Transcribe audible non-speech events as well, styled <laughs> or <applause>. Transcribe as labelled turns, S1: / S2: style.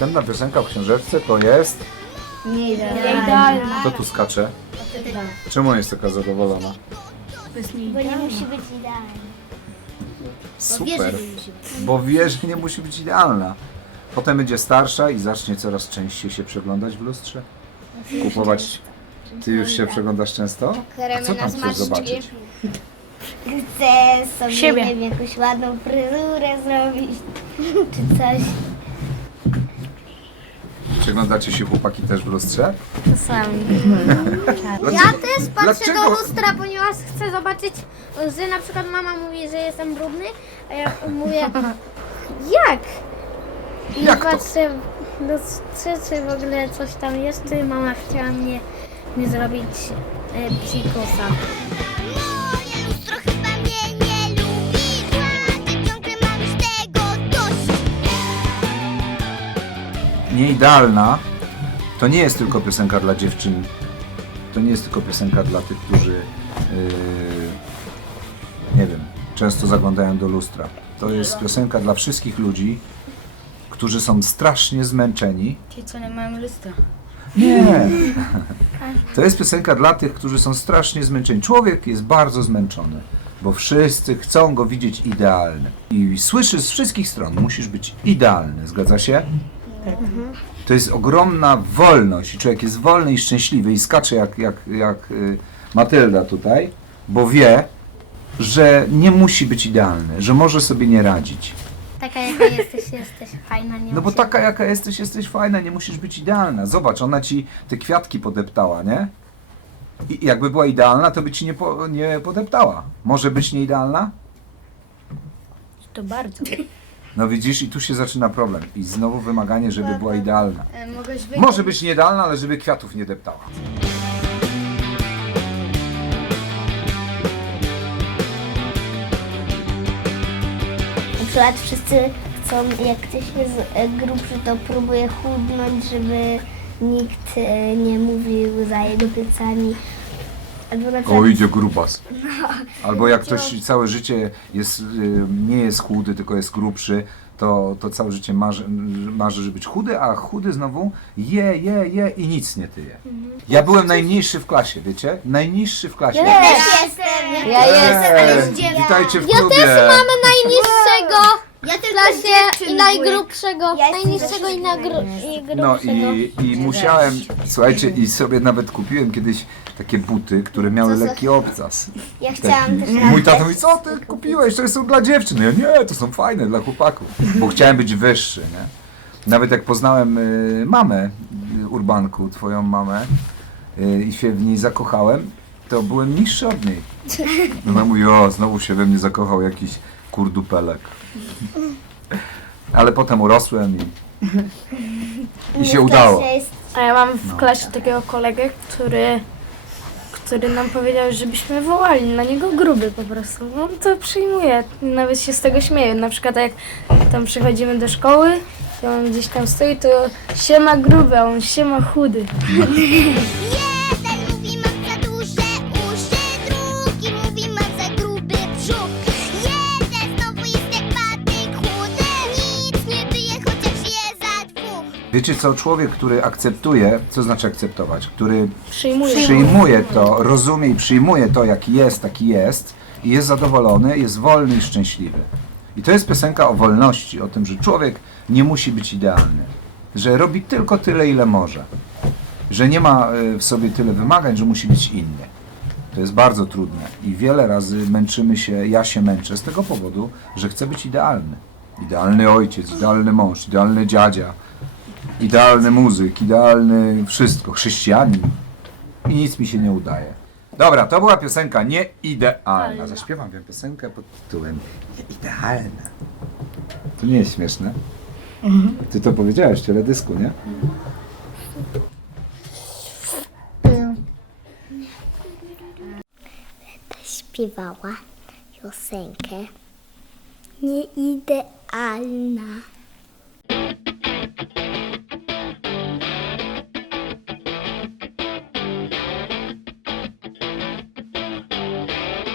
S1: następna piosenka w książeczce to jest...
S2: Nie
S3: Idealna.
S1: Kto tu skacze? Czemu jest taka zadowolona?
S2: Bo nie musi być idealny.
S1: Super. Bo wie, że nie musi być idealna. Potem będzie starsza i zacznie coraz częściej się przeglądać w lustrze. Kupować. Ty już się przeglądasz często? A co tam chcesz zobaczyć?
S2: Chcę sobie,
S3: Siebie.
S2: nie wiem, jakąś ładną fryzurę zrobić, czy coś.
S1: Przeglądacie się chłopaki też w lustrze?
S3: Czasami.
S1: Dlaczego?
S4: Ja też patrzę
S1: Dlaczego?
S4: do lustra, ponieważ chcę zobaczyć, że na przykład mama mówi, że jestem brudny, a ja mówię, jak? I
S1: Jak to?
S4: patrzę do lustrze, czy w ogóle coś tam jest, czy mama chciała mnie, mnie zrobić e, psikosa.
S1: Nieidealna to nie jest tylko piosenka dla dziewczyn. To nie jest tylko piosenka dla tych, którzy yy, nie wiem, często zaglądają do lustra. To jest piosenka dla wszystkich ludzi, którzy są strasznie zmęczeni.
S3: Ci, co nie mają lustra.
S1: Nie. <laughs> To jest piosenka dla tych, którzy są strasznie zmęczeni. Człowiek jest bardzo zmęczony, bo wszyscy chcą go widzieć idealnym. I słyszy z wszystkich stron, musisz być idealny, zgadza się? To jest ogromna wolność i człowiek jest wolny i szczęśliwy i skacze jak, jak, jak y, Matylda tutaj, bo wie, że nie musi być idealny, że może sobie nie radzić.
S4: Taka jaka jesteś, jesteś fajna, nie
S1: No bo taka jaka jesteś, jesteś fajna, nie musisz być idealna. Zobacz, ona ci te kwiatki podeptała, nie? I jakby była idealna, to by ci nie, po, nie podeptała. Może być nieidealna?
S3: To bardzo.
S1: No widzisz, i tu się zaczyna problem. I znowu wymaganie, żeby była idealna.
S4: E, Mogłeś wyjść.
S1: Może być nieidealna, ale żeby kwiatów nie deptała.
S2: Na przykład wszyscy chcą, jak ktoś jest e, grubszy, to próbuje chudnąć, żeby nikt e, nie mówił za jego plecami. Przykład,
S1: O, idzie grubas. <laughs> Albo jak ktoś całe życie jest, y, nie jest chudy, tylko jest grubszy, to, to całe życie marzy, marzy, żeby być chudy, a chudy znowu je, je, je i nic nie tyje. Ja byłem najmniejszy w klasie, wiecie? Najniższy w klasie.
S2: ja też jestem.
S3: Ja
S1: Eee, Witajcie w
S4: Ja
S1: klubie.
S4: też mamy najniższego
S2: Ja
S4: w klasie i najgrubszego.
S2: Ja jestem
S4: Najniższego i, nagru- i grubszego.
S1: No i, i musiałem, słuchajcie, i sobie nawet kupiłem kiedyś takie buty, które miały lekki obcas.
S2: Ja chciałam też
S1: Mój tato mówi, co ty kupiłeś, to są dla dziewczyn. Ja nie, to są fajne, dla chłopaków. Bo chciałem być wyższy, nie? Nawet jak poznałem y, mamę y, Urbanku, twoją mamę y, i się w niej zakochałem, to byłem niższy od niej. Ona mówi, o, znowu się we mnie zakochał jakiś kurdupelek. Ale potem urosłem i, i się udało.
S3: A ja mam w
S1: No.
S3: klasie takiego kolegę, który, który nam powiedział, żebyśmy wołali na niego gruby po prostu. On to przyjmuje, nawet się z tego śmieje. Na przykład jak tam przychodzimy do szkoły, to on gdzieś tam stoi, to siema gruby, a on siema chudy.
S5: Jeden <laughs>
S1: Wiecie co, człowiek, który akceptuje, co znaczy akceptować, który
S3: Przyjmuje.
S1: przyjmuje to, rozumie i przyjmuje to, jaki jest, taki jest i jest zadowolony, jest wolny i szczęśliwy. I to jest piosenka o wolności, o tym, że człowiek nie musi być idealny, że robi tylko tyle, ile może, że nie ma y, w sobie tyle wymagań, że musi być inny. To jest bardzo trudne i wiele razy męczymy się, ja się męczę z tego powodu, że chcę być idealny. Idealny ojciec, idealny mąż, idealny dziadzia, idealny muzyk, idealny wszystko, chrześcijanin i nic mi się nie udaje. Dobra, to była piosenka nieidealna. Zaśpiewam tę piosenkę pod tytułem Nieidealna. To nie jest śmieszne. Ty to powiedziałeś w teledysku, nie?
S2: śpiewała piosenkę nieidealna.